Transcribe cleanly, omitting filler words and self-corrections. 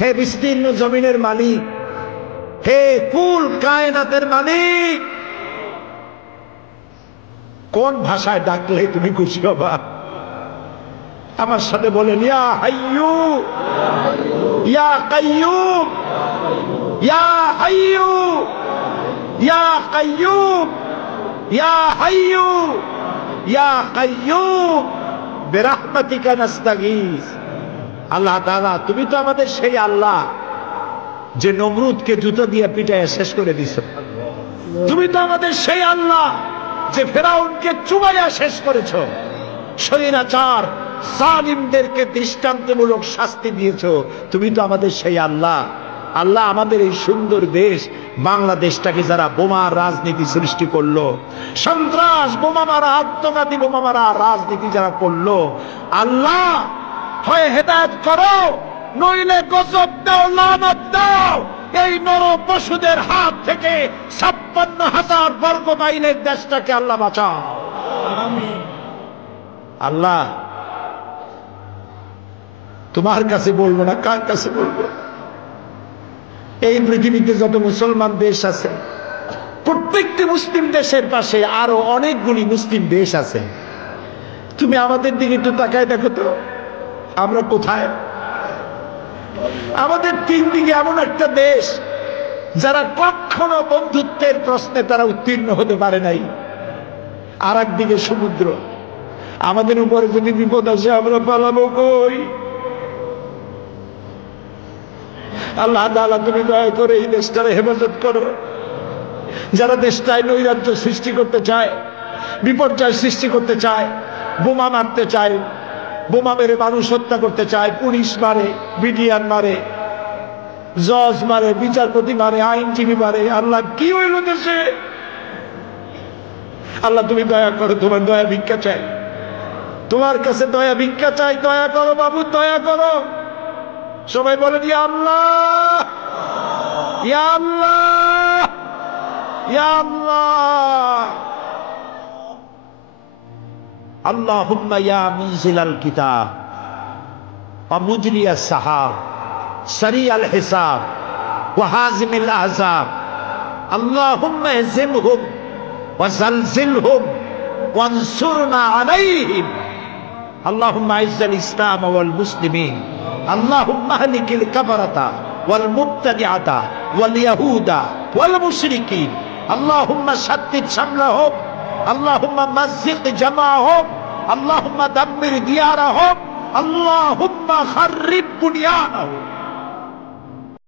হে বিস্তীর্ণ জমিনের মালিক, হে কুল কায়নাতের মালিক, কোন ভাষায় ডাকলে তুমি খুশি হবা? আমার সাথে বলেন, ইয়া হাইয়ু ইয়া কাইয়ুম, ইয়া হাইয়ু ইয়া কাইয়ুম, ইয়া হাইয়ু ইয়া কাইয়ুম বিরহমাতিকা নাস্তাগীস। আল্লাহ তাআলা, তুমি তো আমাদের সেই আল্লাহ যে নমরুদকে জুতো দিয়ে পিটায় শেষ করে দিছো। তুমি তো আমাদের সেই আল্লাহ যে ফেরাউনকে চুবাইয়া শেষ করেছো। স্বৈরাচার জালিমদেরকে দৃষ্টান্তমূলক শাস্তি দিয়েছো। তুমি তো আমাদের সেই আল্লাহ। আল্লাহ, আমাদের এই সুন্দর দেশ বাংলাদেশটাকে যারা বোমার রাজনীতি সৃষ্টি করলো, সন্ত্রাস, বোমা মারা, আত্মঘাতী বোমা মারা রাজনীতি যারা করলো, আল্লাহ হয় হেদায়েত করো, নইলে গজব দাও, লানত দাও। এই নর পশুদের হাত থেকে 56,000 বর্গ মাইলের দেশটাকে আল্লাহ বাঁচাও। আল্লাহ, তোমার কাছে বলবো না, কার কাছে বলবো? এই পৃথিবীতে যত মুসলমান দেশ আছে, প্রত্যেকটি মুসলিম দেশের পাশে আরো অনেকগুলি মুসলিম দেশ আছে। তুমি আমাদের দিকে একটু তাকায় দেখো তো, আমরা কোথায়? আমাদের তিন দিকে এমন একটা দেশ যারা কখনো বন্ধুত্বের প্রশ্নে তারা উত্তীর্ণ হতে পারে নাই, আর একদিকে সমুদ্র। আমাদের উপরে যদি বিপদ আসে আমরা পালাবো কই? আল্লাহ তাআলা, তুমি দয়া করে এই দেশটার হেফাজত করো। যারা দেশটায় নৈরাজ্য সৃষ্টি করতে চায়, বিপর্যয় সৃষ্টি করতে চায়, বোমা মারতে চায়, বোমা মেরে মানুষ হত্যা করতে চায়, পুলিশ মারে, বিডিআর মারে, জজ মারে, বিচারপতি মারে, আইনজীবী মারে। আল্লাহ, কি হইল দেশে? আল্লাহ, তুমি দয়া করো, তোমার দয়া ভিক্ষা চাই, তোমার কাছে দয়া ভিক্ষা চাই। দয়া করো বাবু, দয়া করো। সবাই বলেন, ইয়া আল্লাহ, ইয়া আল্লাহ, ইয়া আল্লাহ। আল্লাহুম্মা ইয়া মুনজিলাল কিতাব ওয়া মুজরিয়াস সাহাব সারিয়াল হিসাব ওয়া হাজিমিল আহজাব, আল্লাহুম্মা ইহজিমহুম ওয়া জালজিলহুম ওয়ানসুরনা আলাইহিম, আল্লাহুম্মা আইজ্জাল ইসলাম ওয়াল মুসলিমিন, আল্লাহুম্মা আহলিকিল কাফারাতা ওয়াল মুবতাদিআতা ওয়াল ইয়াহুদা ওয়াল মুশরিকিন, আল্লাহুম্মা শাত্তিত শামলাহুম, আল্লাহুম্মা মাযজিক জামাআহুম, আল্লাহুম্মা দাম্মির দিয়ারাহুম, আল্লাহুম্মা খাররিব বুনিয়ানাহুম।